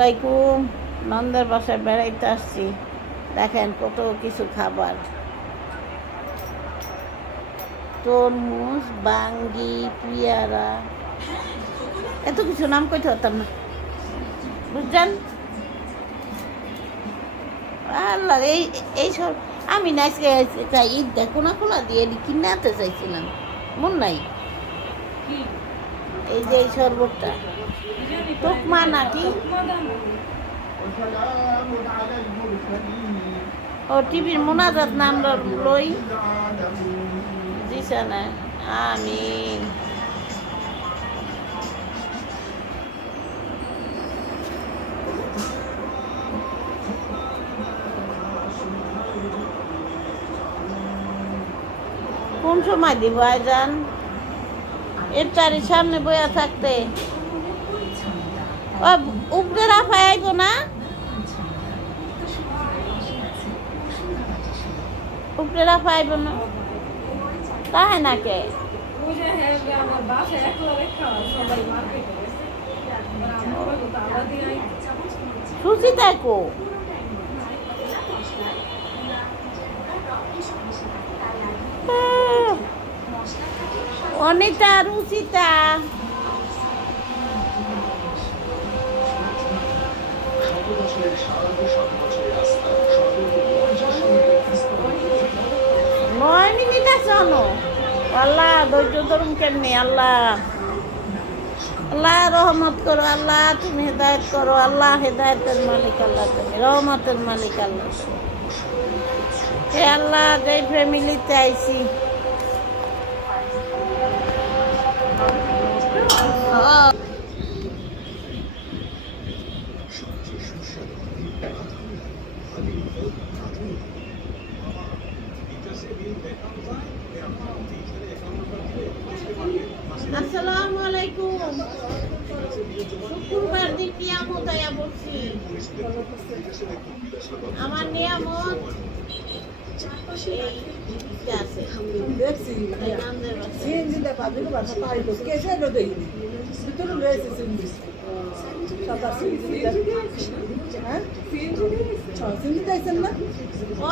লাইকুম নন্দের বাসায় বেড়াইতে আসছি। দেখেন কত কিছু খাবার, তরমুজ, বাঙ্গি, পিয়ারা, এত কিছু নাম কইতে হতাম না, বুঝছেন? আল্লাহ এই সব আমি না ঈদ দেখো না খোলা দিয়ে কিনাতে চাইছিলাম, মন নাই। এই যে এই শরবতটা তোকমা নাকি ও টিভির মোনাজাত নাম লই দিছে না। আমি কোন সময় দিব আইজান? ইফতারির সামনে বইয়া থাকতে উপরে রাফায় আইব না, উপরে রাফা আইব না তাহে না কে সুচিতা কো অনিতা, রুচিতা, নয় মিনিট আছে অনো। আল্লাহ ধৈর্য ধরুন কেমনি। আল্লাহ আল্লাহ রহমত করো, আল্লাহ তুমি হেদায়ত করো, আল্লাহ হেদায়তের মালিক আল্লাহ, তুমি রহমতের মালিক আল্লাহ। হে আল্লাহ, যে ফ্যামিলিতে আইছি আসসালামু আলাইকুম। শুক্রবার দিন নিয়ামত আয়া বলছি, আমার নিয়ামত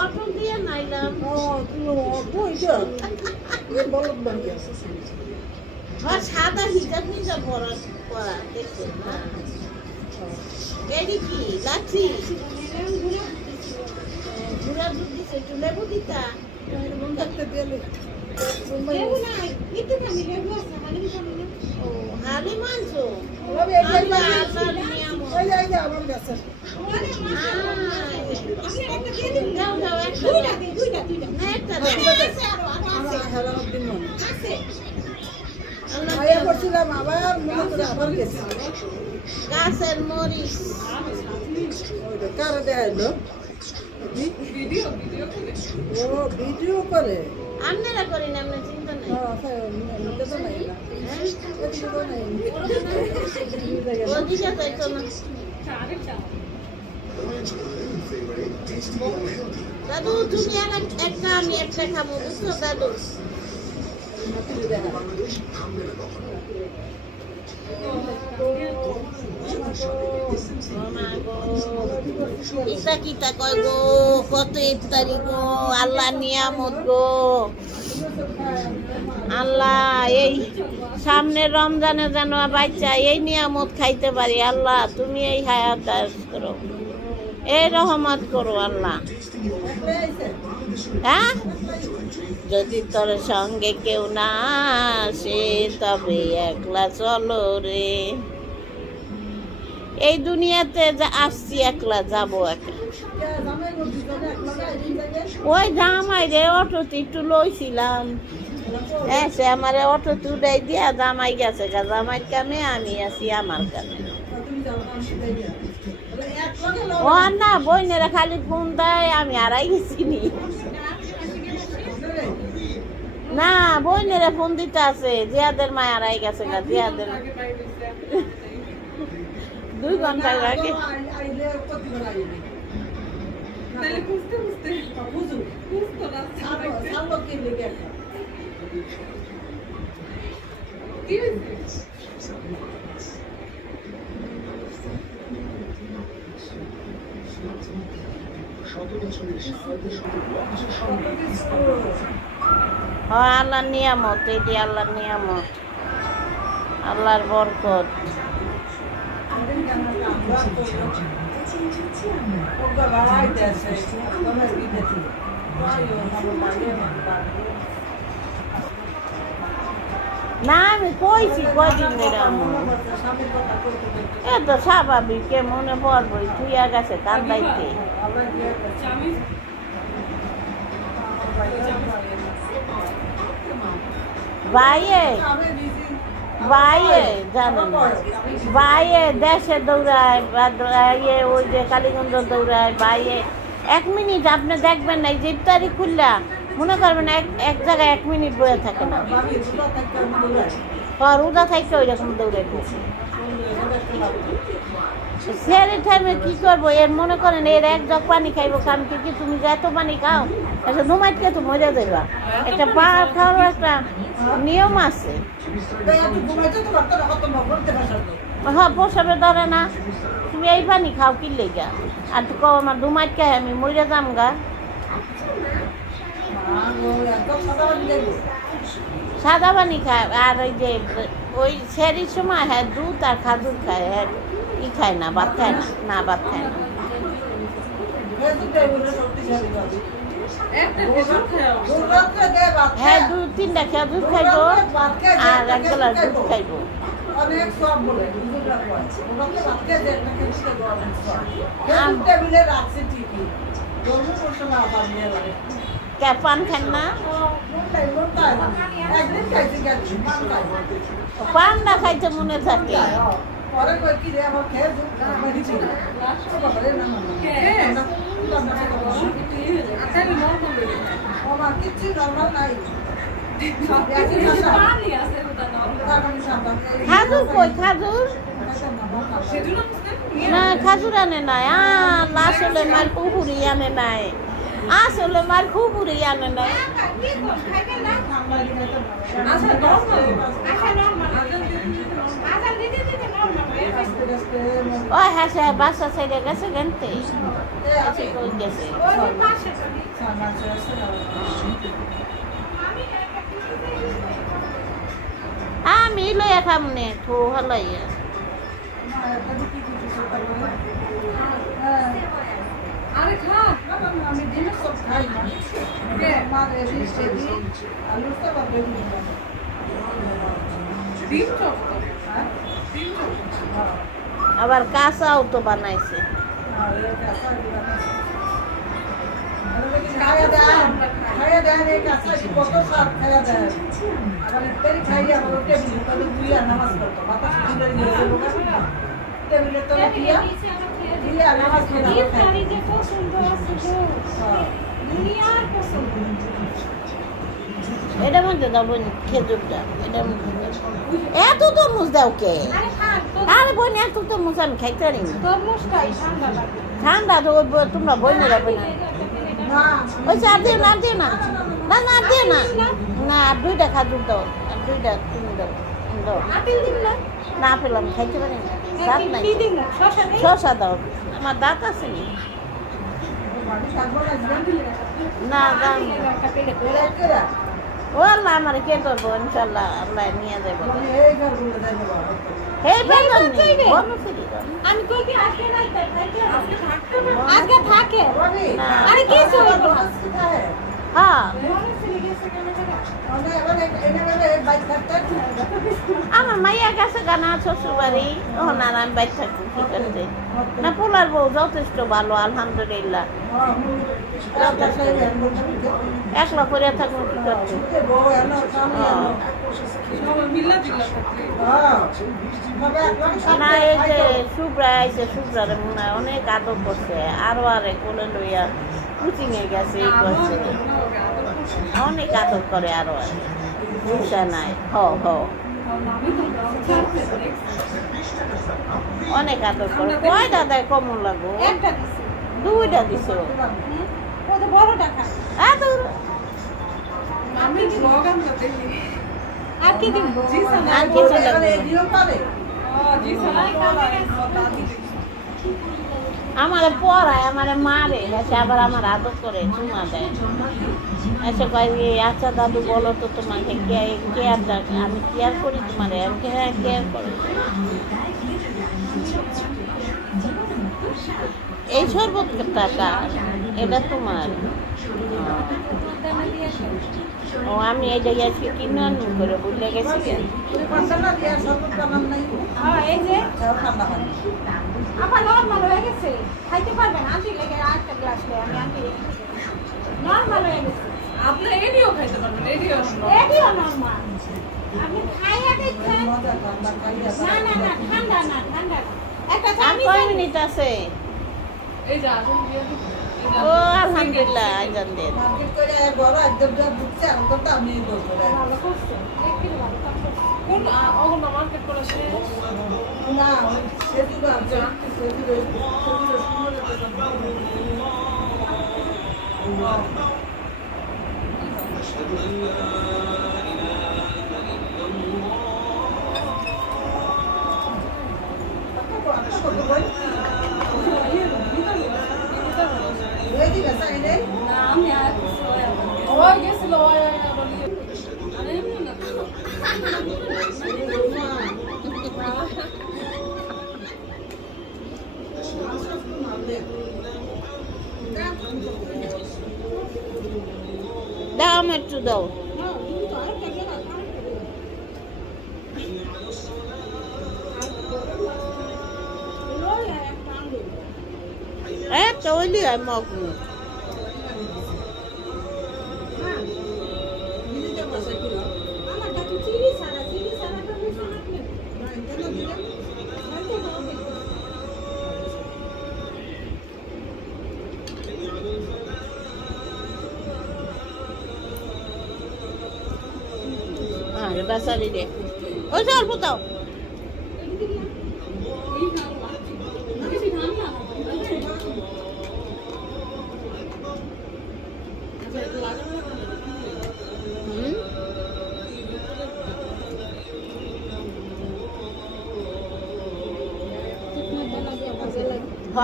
অটো দিয়ে নাইলাম। সাদা হিজাব হিজাব পরা দেখছেন না? এটি কি লাচ্ছি ঘুরা দুধ দিচ্ছে, একটু লেবু দিতা হালি মাংস গাছের মরিচ কারা দেয় ভিডিও করে, আপনারা করেন, আপনার চিন্তা নাই। দাদু তুমি একটা আমি একটা খাবো, বুঝছো দাদু? কিতা কয় গো, কত ইফতারি গো, আল্লাহ নিয়ামত গো। আল্লাহ এই সামনে রমজানে যেন বাচ্চা এই নিয়ামত খাইতে পারি। আল্লাহ তুমি এই হায়াত দারাজ করো, এই রহমত করো আল্লাহ। হ্যাঁ, যদি তোর সঙ্গে কেউ না আসে তবে একলা চলো রে। এই দুনিয়াতে আসছি একলা, যাবো একা। ওই জামাই রে অটোতে একটু লইছিলাম, সে আমার অটোতে উঠাই দিয়া জামাই গেছে, জামাই কামে আমি আছি আমার কামে। ও না বইনেরা খালি ফোন দেয়, আমি হারাই গেছি নি। না বইনেরা ফোন দিতে আছে, জিয়াদের মা হারাই গেছে, জিয়াদের 2 ঘন্টা আগে। হ্যাঁ, আল্লাহর নিয়ামত, এটি আল্লাহর নিয়ামত, আল্লাহর বরকত। না আমি কইছি কয়দিন ধরে এ তো স্বাভাবিক, কে মনে পড়বই, থুইয়া গেছে কান্দাইতে। বাইয়ে বাইয়ে জানেন, বাইয়ে দেশে দৌড়ায়, ওই যে কালীগঞ্জ দৌড়ায় বাইয়ে। 1 মিনিট আপনি দেখবেন না, এই যে ইফতারি খুললা মনে করবেন এক জায়গায় 1 মিনিট বয়ে থাকে না, রোজা থাকতে ওই রকম দৌড়াইবো। সেরের টাইমে কি করবো, এর মনে করেন এর 1 জগ পানি খাইবো, কারণ কি তুমি যে এত পানি খাও একটা নুমাইটকে তো মজা দেবা, একটা পাহাড় খাওয়ার একটা নিয়ম আছে। হ্যাঁ, প্রসাবে ধরে না, তুমি এই পানি খাও কি লেগা, আর তো কও আমার দুমাইট খাই আমি মরে যাম গা। সাদা পানি খায়, আর ওই যে ওই সেরির সময় হ্যাঁ দুধ আর খাজুর খায়, হ্যাঁ ই খায় না, ভাত খায় না, না ভাত খায় না। হ্যাঁ 2-3টা খেজুর খাইবো আর 1 গ্লাস দুধ খাইবো। পান খান না, পানটা খাইতে মনে থাকে। খাজুর কই, খাজুর না, খাজুর আনে নাই, আসলে মার পুকুরি আনে নাই, আসলে মার পুকুরি আনে নাই। ও হ্যাঁ সে বাসা ছেড়ে গেছে গেনতে গেছে। আমি লইয়া খামনে থো হলাইয়া। আরে খা, আমি দিনে সব খাই না, আমার এদি সেদি আলু সব বেবি ডিম চপ, ডিম চপ আবার কাঁচাও তো বানাইছে। খাইয়া দেন এই কাঁচা কত স্বাদ, খাইয়া দেন আবার ইত্যাদি খাইয়া আবার টেবিল করে দুইয়া নামাজ পড়তো, মাথা সুন্দর নিয়ে যাবো টেবিলে তো দিয়া দিয়া নামাজ পড়তো। ইফতারি যে পছন্দ আছে গো, দুনিয়ার পছন্দ। এটা মধ্যে দাও বোন খেজুরটা, এটা এত তরমুজ দাও কে? আরে বোন এত তরমুজ আমি খাইতে পারি না, তরমুজটাই ঠান্ডা লাগে, ঠান্ডা তো তোমরা বোনেরা বোন ওই আর দিও না, আর দিও না, না না আর দিও না, না আর 2টা খাজুর দাও, আর 2টা তুমি দাও, দাও আপেল দিন না, না পেলাম খাইতে পারি না, দাঁত নাই, শসা দাও, আমার দাঁত আছে না, দাম ও আল্লাহ আমার কে করবো, ইনশাল্লাহ আল্লাহ নিয়ে যাবো। আমি কই কি আজকে রাইতে আজকে থাকে, আরে কি হইব হ্যাঁ আমার মাইয়া গেছে গানা শ্বশুর বাড়ি, ওখানে আর আমি বাইর থাকবো কি করতে না, পোলার বউ যথেষ্ট ভালো আলহামদুলিল্লাহ, একলা করে থাকবো কি করতে। না এই যে শুভ্রা আইছে, শুভ্রারে মনে হয় অনেক আদর করছে, আরো আরে কোলে লইয়া কোচিং এ গেছে, এই করছে অনেক আদর করে, আরো আরে বুঝা নাই হ হ অনেক আদর করে। কয়টা দেয় কমন লাগবো? 2টা দিছে, আর কি দিন আর কিছু লাগবে, আমারে পড়ায়, আমারে মারে, এসে আবার আমার আদর করে, চুমা দেয়। এসে কয় যে, আচ্ছা দাদু বলো তো তোমাকে কেয়ার ডাকে, আমি কেয়ার করি তোমারে, আমি হ্যাঁ কেয়ার করো। এই শরবত টাকা এটা তোমার। ও আমি এই জায়গায় আজকে কিনে আনবো করে বুঝলে গেছি। আবার নরমাল হয়ে গেছে, খাইতে পারবেন আনতে লেগে আরেকটা গ্লাস নিয়ে আমি আনতে নরমাল হয়ে গেছে। আপনি এডিও খাইতে পারবেন, এডিও নরমাল। আপনি খাইয়া দেখছেন? না না না, ঠান্ডা না, ঠান্ডা না। একটা চামি কয় মিনিট আছে? এই যে আসুন দিয়ে ও আলহামদুলিল্লাহ আইজান দেন। মার্কেট করে বড় একদম যা বুঝছে এখন তো আমি বলবো ভালো করছে, দেখতে ভালো করছে। কোন অগন মার্কেট করে শেষ না সেটি না সেটি দাও আমার একটু দাও। একটা ওইলি হয় মগ বেসারি দে, ওই অল্প দাও।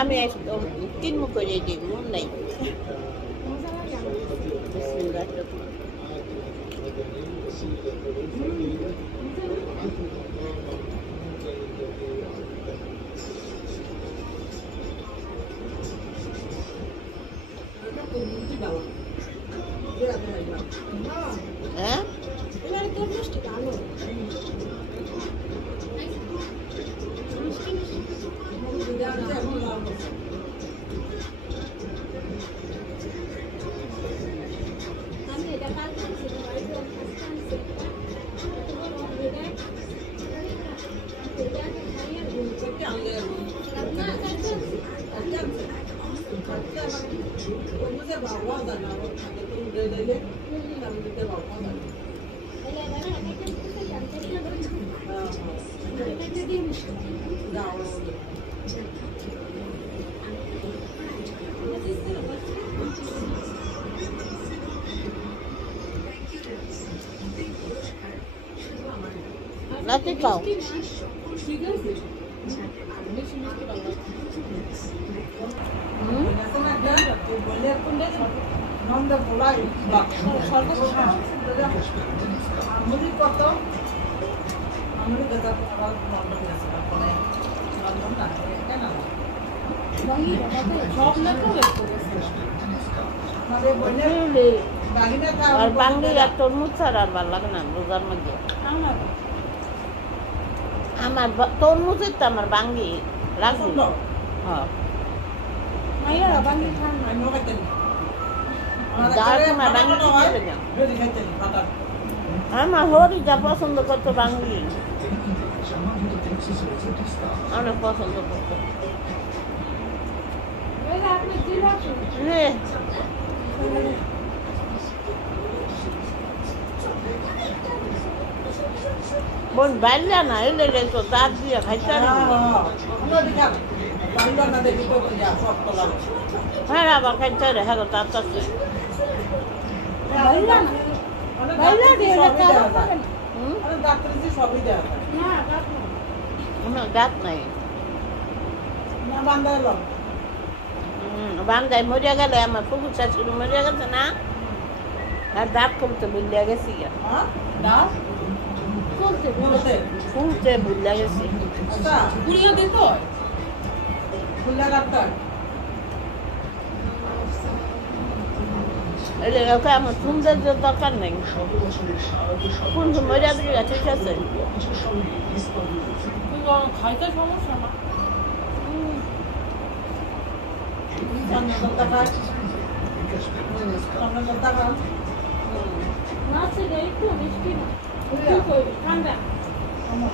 আমি কিনবো করে দিই, মন নাই। হ্যাঁ Nanti kau. আর বাঙ্গি আর তরমুজ ছাড়া আর ভালো লাগে না রোজার মধ্যে। আমার তরমুজের তো আমার বাঙ্গি লাগবে। হ্যাঁ আমার হরিটা পছন্দ করতো বাঙ্গি, অনেক পছন্দ করতো। বোন বাইলা না এলে তো দাঁত দিয়ে খাইতে হ্যাঁ আবার খাইতে রে হ্যাঁ দাঁত আছে দাঁত নাই বান্দায় মরিয়া গেলে আমার ফুকুর শাশুড়ি মরিয়া গেছে না আর দাঁত খুলতে ভুলিয়া গেছি গা। হ্যাঁ দাও চলতে বলতে খুলতে ভুলিয়া গেছি। আচ্ছা কুড়িয়ে দিত খুললে রাখতে এলে ওকে আমার সৌন্দর্যের দরকার নেই। কোন মরিয়া দিকে ঠিক আছে। খাইতে সমস্যা না। চন্দ্রদত্তা খায় চন্দ্রদত্তা খান নাচে একটু মিষ্টি না ঠান্ডা আমার